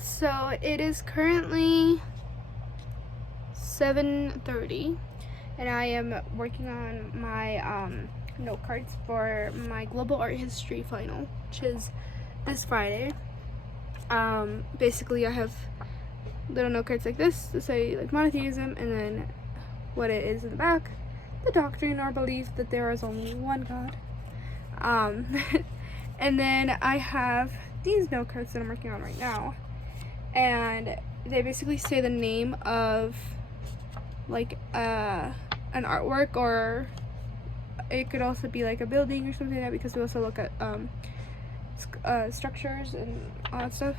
So it is currently 7:30 and I am working on my note cards for my global art history final, which is this Friday. Basically I have little note cards like this to say like monotheism, and then what it is in the back, the doctrine or belief that there is only one God. And then I have these note cards that I'm working on right now, and they basically say the name of like an artwork, or it could also be like a building or something like that, because we also look at structures and all that stuff.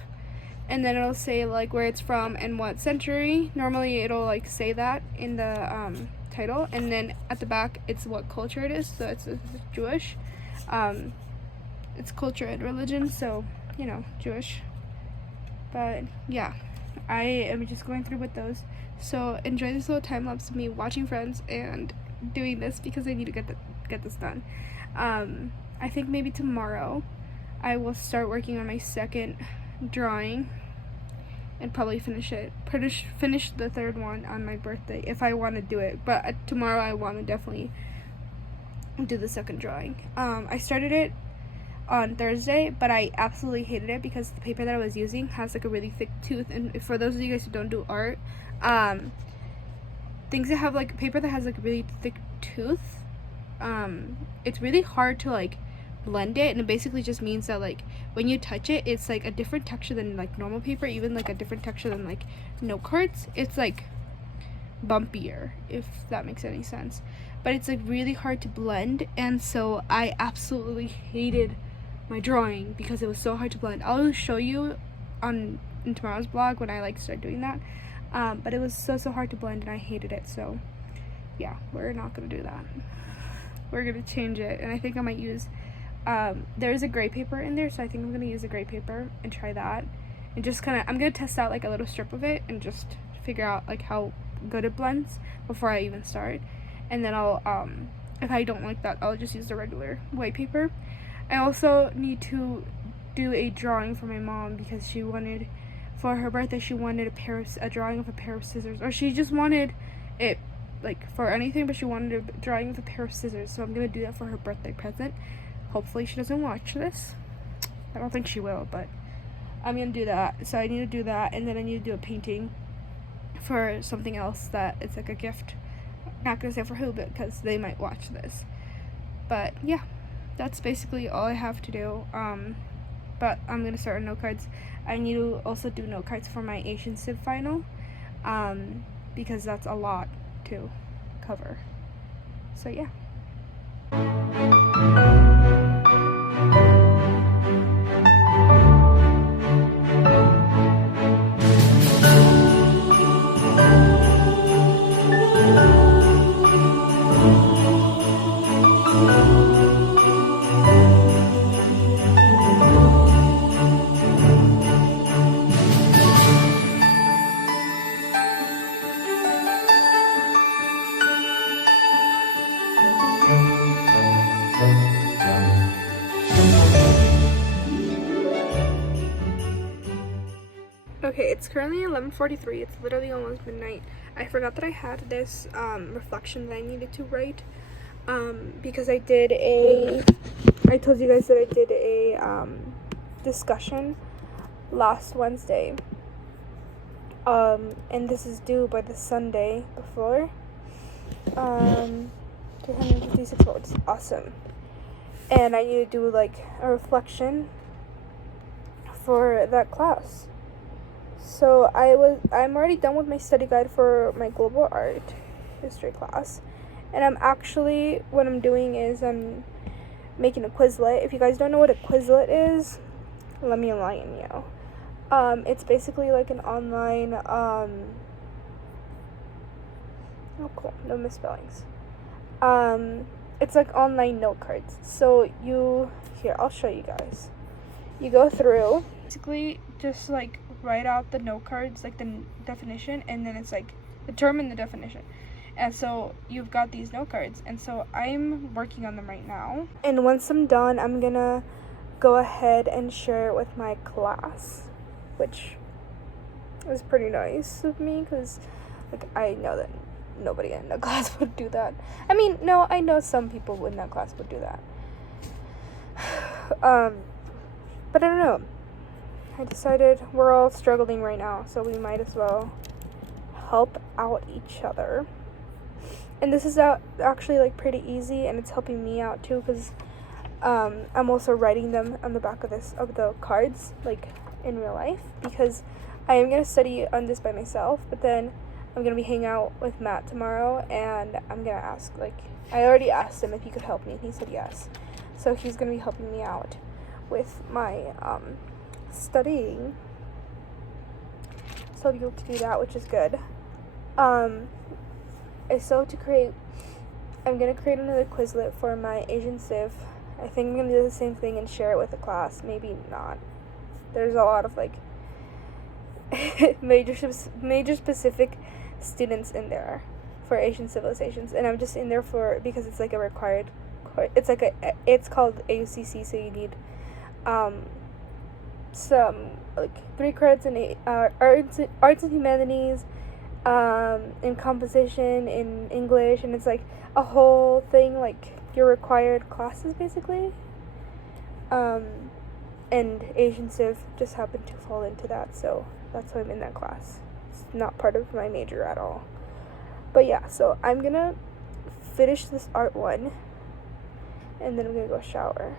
And then it'll say like where it's from and what century. Normally it'll like say that in the title, and then at the back it's what culture it is. So it's Jewish. It's culture and religion, so you know, Jewish. But yeah, I am just going through with those. So enjoy this little time lapse of me watching Friends and doing this, because I need to get this done. I think maybe tomorrow I will start working on my second drawing and probably finish the third one on my birthday if I want to do it. But tomorrow I want to definitely do the second drawing. I started it on Thursday, but I absolutely hated it because the paper that I was using has like a really thick tooth. And for those of you guys who don't do art, things that have like paper that has like a really thick tooth, it's really hard to like blend it, and it basically just means that like when you touch it, it's like a different texture than like normal paper, even like a different texture than like note cards. It's like bumpier, if that makes any sense, but it's like really hard to blend. And so I absolutely hated my drawing because it was so hard to blend. I'll show you in tomorrow's vlog when I like start doing that, but it was so hard to blend and I hated it. So yeah, we're not gonna do that. We're gonna change it, and I think I might use there's a gray paper in there, so I think I'm gonna use a gray paper and try that, and just kind of I'm gonna test out like a little strip of it and just figure out like how good it blends before I even start. And then I'll if I don't like that, I'll just use the regular white paper. I also need to do a drawing for my mom, because she wanted, for her birthday, she wanted a drawing of a pair of scissors, or she just wanted it like for anything, but she wanted a drawing of a pair of scissors. So I'm gonna do that for her birthday present. Hopefully she doesn't watch this. I don't think she will, but I'm gonna do that. So I need to do that, and then I need to do a painting for something else that it's like a gift. Not gonna say for who, but because they might watch this. But yeah, that's basically all I have to do. But I'm gonna start on note cards. I need to also do note cards for my Asian Civ final, because that's a lot to cover. So yeah. Okay, it's currently 11:43. It's literally almost midnight. I forgot that I had this reflection that I needed to write, because I told you guys that I did a discussion last Wednesday, and this is due by the Sunday before. 356 words, awesome. And I need to do like a reflection for that class. So I'm already done with my study guide for my global art history class, and I'm actually, what I'm doing is I'm making a Quizlet. If you guys don't know what a Quizlet is, let me enlighten you. It's basically like an online, oh cool, no misspellings. It's like online note cards. So here, I'll show you guys. You go through, basically just like write out the note cards, like the definition, and then it's like the term and the definition. And so you've got these note cards, and so I'm working on them right now. And once I'm done, I'm gonna go ahead and share it with my class, which was pretty nice of me, because like I know that nobody in the class would do that. I mean, no, I know some people in that class would do that. But I don't know. I decided we're all struggling right now, so we might as well help out each other. And this is actually like pretty easy, and it's helping me out too, because I'm also writing them on the back of the cards, like in real life, because I am gonna study on this by myself, but then I'm gonna be hanging out with Matt tomorrow, and I'm gonna ask, like, I already asked him if he could help me, and he said yes. So he's gonna be helping me out with my studying. So I'll be able to do that, which is good. I'm gonna create another Quizlet for my Asian Civ. I think I'm gonna do the same thing and share it with the class. Maybe not. There's a lot of like major specific students in there for Asian civilizations, and I'm just in there because it's like a required. It's called AUCC, so you need some like 3 credits in arts and humanities, in composition, in English, and it's like a whole thing, like your required classes basically. And Asian Civ just happened to fall into that, so that's why I'm in that class. It's not part of my major at all. But yeah, so I'm gonna finish this art one, and then I'm gonna go shower.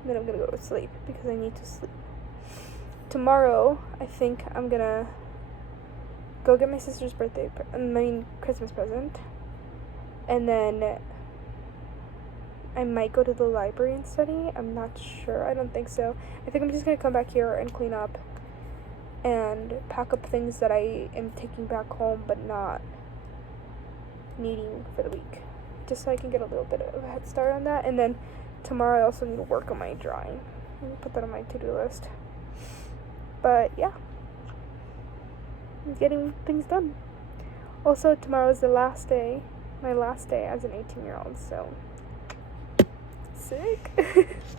And then I'm gonna go to sleep because I need to sleep. Tomorrow, I think I'm gonna go get my sister's Christmas present, and then I might go to the library and study. I'm not sure. I don't think so. I think I'm just gonna come back here and clean up and pack up things that I am taking back home but not needing for the week, just so I can get a little bit of a head start on that. And then tomorrow I also need to work on my drawing. I'm gonna put that on my to-do list. But yeah, I'm getting things done. Also, tomorrow is my last day as an 18-year-old, so sick.